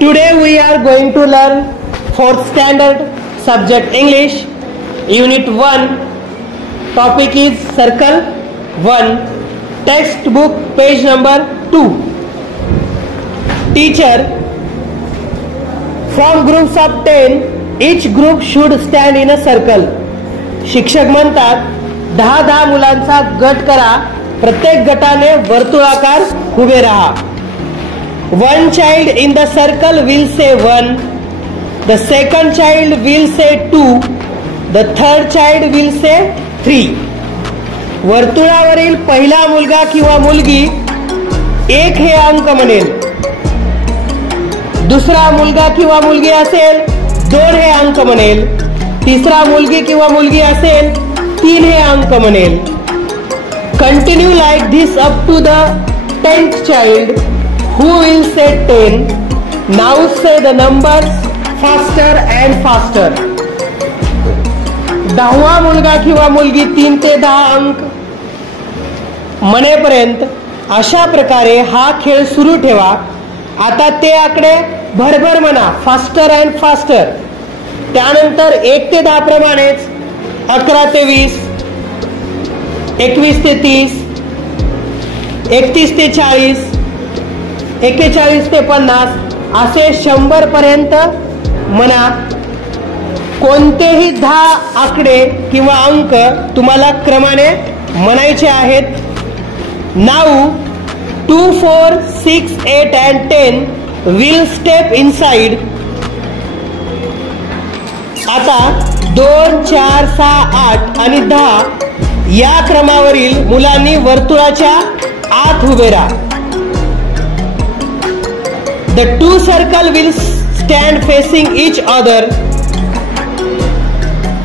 Today we are going to learn 4th standard subject English, Unit 1. Topic is Circle 1. Textbook page number 2. Teacher, from groups of 10, each group should stand in a circle. शिक्षक म्हणतात 10 मुलांचा गट करा, प्रत्येक गटाने वर्तुळाकार उभे राहा. One child in the circle will say 1, the second child will say 2, the third child will say 3. वर्तुळावरील पहिला मुलगा किंवा मुलगी 1 हे अंक म्हणेल, दुसरा मुलगा किंवा मुलगी असेल 2 हे अंक म्हणेल, तिसरा मुलगी किंवा मुलगी असेल 3 हे अंक म्हणेल. Continue like this up to the 10th child, who will say 10. Now say the numbers faster and faster. 10वा मुलगा किंवा मुलगी 3 ते 10 अंक म्हणेपर्यंत अशा प्रकारे हा खेळ सुरू ठेवा. आता ते आकडे भरभर म्हणा, फास्टर अँड फास्टर. त्यानंतर 1 ते 10 प्रमाणेच 11 ते 20, 21 ते 30, 31 ते 40, 41 ते 50 असे 100 पर्यंत म्हणा. कोणतेही 10 आकडे किंवा अंक तुम्हाला क्रमाने म्हणायचे आहेत. Now 2, 4, 6, 8 and 10 will step inside. आता 2, 4, 6, 8 आणि 10 या क्रमावरील मुलांनी वर्तुळाच्या आत उभे राहा. The two circle will stand facing each other.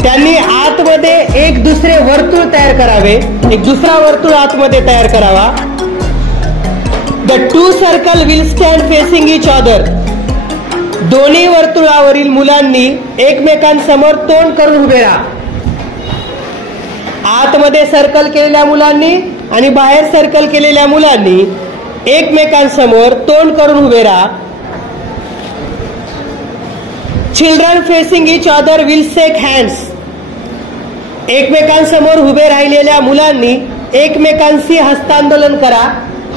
त्यांनी आतमध्ये एक दुसरे वर्तुळ तयार करावे, एक दुसरा वर्तुळ आतमध्ये तयार करावा. The two circle will stand facing each other. दोन्ही वर्तुळावरील मुलांनी एकमेकांसमोर तोंड करून उभे राहा. आतमध्ये सर्कल केलेल्या मुलांनी आणि बाहेर सर्कल केलेल्या मुलांनी एकमेकांसमोर तोंड करून उभे राहा. Children facing each other will shake hands. एकमेकांसमोर उभे राहिलेल्या मुलांनी एकमेकांशी हस्तांदोलन करा,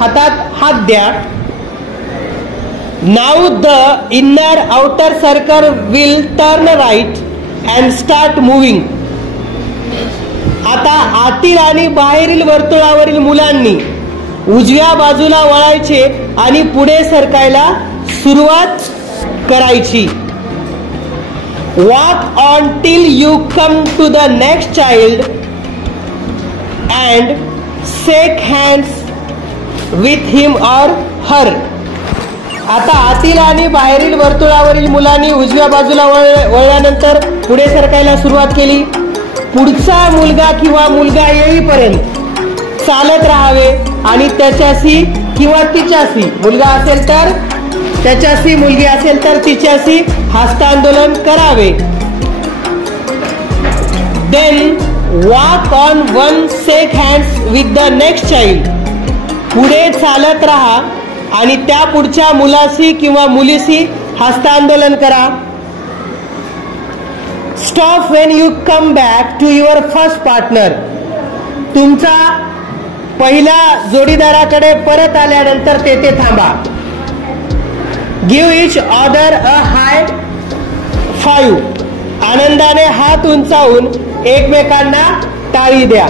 हातात हात द्या. Now the inner outer circle will turn right and start moving. आता आतील आणि बाहेरील वर्तुळावरील मुलांनी उजव्या बाजूला वळायचे आणि पुढे सरकायला सुरुवात करायची. Walk on till you come to the next child and shake hands with him or her. आता आतील आणि बाहेरील वर्तुळावरील मुलांनी उजव्या बाजूला वळल्यानंतर पुढे सरकायला सुरुवात केली. पुढचा मुलगा किंवा मुलगा येईपर्यंत चालत राहावे आणि त्याच्याशी किंवा तिच्याशी, मुलगा असेल तर त्याच्याशी, मुलगी असेल तर तिच्याशी हस्तांदोलन करावे. Then walk on one, shake hands with the next child. पुढे चालत राहा आणि त्या पुढच्या मुलाशी किंवा मुलीशी हस्तांदोलन करा. Stop when you come back to your first partner. तुमचा पहिल्या जोडीदाराकडे परत आल्यानंतर तेथे थांबा. Give each other a high five. आनंदाने हात उंचावून एकमेकांना टाळी द्या.